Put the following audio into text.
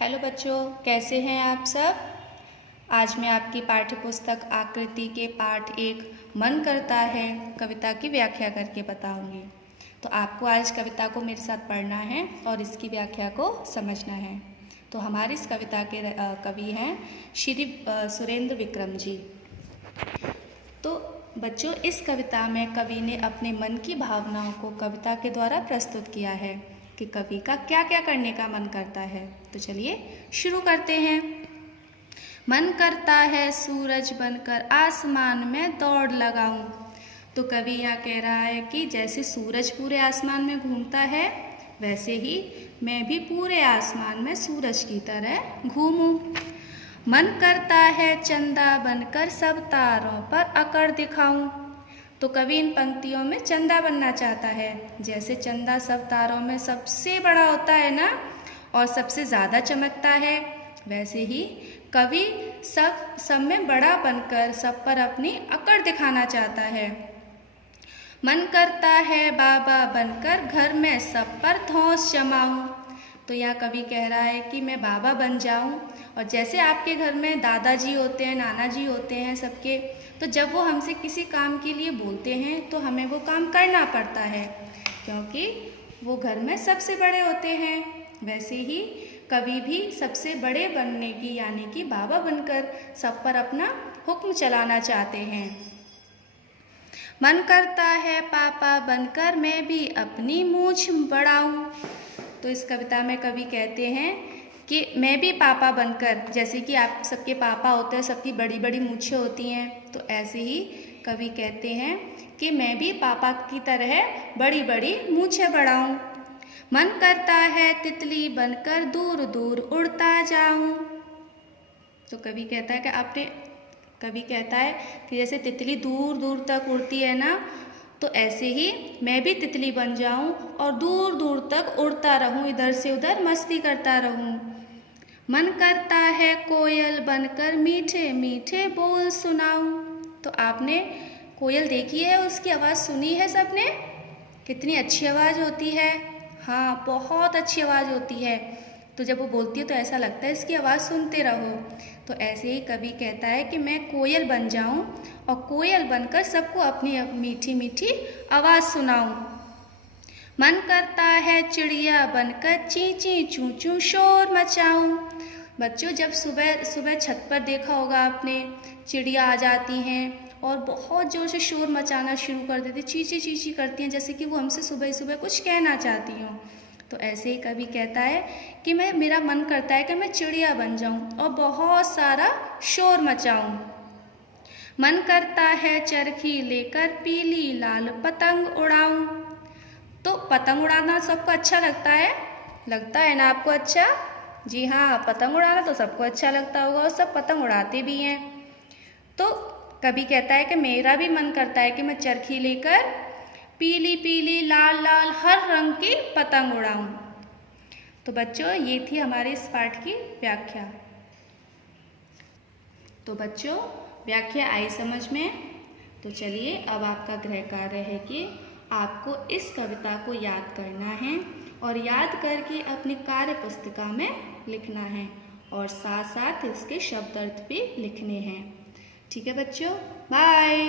Hello बच्चों, कैसे हैं आप सब। आज मैं आपकी पाठ्य पुस्तक आकृति के पाठ 1 मन करता है कविता की व्याख्या करके बताऊंगी। तो आपको आज कविता को मेरे साथ पढ़ना है और इसकी व्याख्या को समझना है। तो हमारी इस कविता के कवि हैं श्री सुरेंद्र विक्रम जी। तो बच्चों, इस कविता में कवि ने अपने मन की भावनाओं को कविता के द्वारा प्रस्तुत किया है कि कवि का क्या क्या करने का मन करता है। तो चलिए शुरू करते हैं। मन करता है सूरज बनकर आसमान में दौड़ लगाऊं। तो कवि यहाँ कह रहा है कि जैसे सूरज पूरे आसमान में घूमता है, वैसे ही मैं भी पूरे आसमान में सूरज की तरह घूमूं। मन करता है चंदा बनकर सब तारों पर अकड़ दिखाऊं। तो कवि इन पंक्तियों में चंदा बनना चाहता है। जैसे चंदा सब तारों में सबसे बड़ा होता है ना, और सबसे ज़्यादा चमकता है, वैसे ही कवि सब में बड़ा बनकर सब पर अपनी अकड़ दिखाना चाहता है। मन करता है बाबा बनकर घर में सब पर धौंस जमाऊं। तो यह कवि कह रहा है कि मैं बाबा बन जाऊं, और जैसे आपके घर में दादाजी होते हैं, नाना जी होते हैं सबके, तो जब वो हमसे किसी काम के लिए बोलते हैं तो हमें वो काम करना पड़ता है, क्योंकि वो घर में सबसे बड़े होते हैं। वैसे ही कवि भी सबसे बड़े बनने की यानी कि बाबा बनकर सब पर अपना हुक्म चलाना चाहते हैं। मन करता है पापा बनकर मैं भी अपनी मूंछ बढ़ाऊं। तो इस कविता में कवि कहते हैं कि मैं भी पापा बनकर, जैसे कि आप सबके पापा होते हैं, सबकी बड़ी बड़ी मूंछें होती हैं, तो ऐसे ही कवि कहते हैं कि मैं भी पापा की तरह बड़ी बड़ी मूंछें बढ़ाऊं। मन करता है तितली बनकर दूर दूर उड़ता जाऊं। तो कवि कहता है कि जैसे तितली दूर दूर तक उड़ती है ना, तो ऐसे ही मैं भी तितली बन जाऊं और दूर दूर तक उड़ता रहूं, इधर से उधर मस्ती करता रहूं। मन करता है कोयल बनकर मीठे मीठे बोल सुनाऊं। तो आपने कोयल देखी है, उसकी आवाज़ सुनी है सबने, कितनी अच्छी आवाज़ होती है। हाँ, बहुत अच्छी आवाज़ होती है। तो जब वो बोलती है तो ऐसा लगता है इसकी आवाज़ सुनते रहो। तो ऐसे ही कवि कहता है कि मैं कोयल बन जाऊं और कोयल बनकर सबको अपनी मीठी मीठी आवाज़ सुनाऊं। मन करता है चिड़िया बनकर ची ची चूं चूं शोर मचाऊं। बच्चों, जब सुबह सुबह छत पर देखा होगा आपने, चिड़िया आ जाती हैं और बहुत ज़ोर से शोर मचाना शुरू कर देती, चींची करती हैं, जैसे कि वो हमसे सुबह सुबह कुछ कहना चाहती हों। तो ऐसे ही कवि कहता है कि मेरा मन करता है कि मैं चिड़िया बन जाऊं और बहुत सारा शोर मचाऊं। मन करता है चरखी लेकर पीली लाल पतंग उड़ाऊं। तो पतंग उड़ाना सबको अच्छा लगता है ना आपको अच्छा? जी हाँ, पतंग उड़ाना तो सबको अच्छा लगता होगा और सब पतंग उड़ाते भी हैं। तो कवि कहता है कि मेरा भी मन करता है कि मैं चरखी लेकर पीली पीली लाल लाल हर रंग की पतंग उड़ाऊं। तो बच्चों, ये थी हमारे इस पाठ की व्याख्या। तो बच्चों, व्याख्या आई समझ में? तो चलिए, अब आपका गृह कार्य है कि आपको इस कविता को याद करना है और याद करके अपनी कार्य पुस्तिका में लिखना है, और साथ साथ इसके शब्द अर्थ भी लिखने हैं। ठीक है बच्चों, बाय।